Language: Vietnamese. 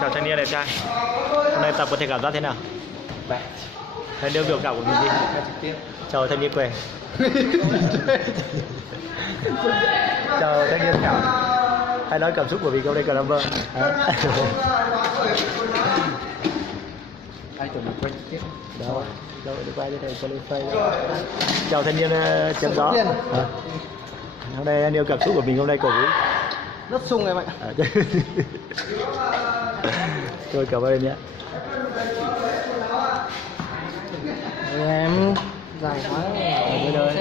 Chào thanh niên đẹp trai. Hôm nay tập có thể cảm giác thế nào? Thanh niên biểu cảm của mình gì? Chào thanh niên què. Chào thanh niên cảm. Hãy nói cảm xúc của mình hôm nay cả năm vợ. Ai chuẩn bị quay tiếp. Đó, đâu được quay đây cho lên face. Chào thanh niên chấm gió. Hôm nay anh yêu cảm xúc của mình hôm nay cổ vũ. Rất sung em ạ. Tôi cảm ơn nhé. Em dài quá. Rồi.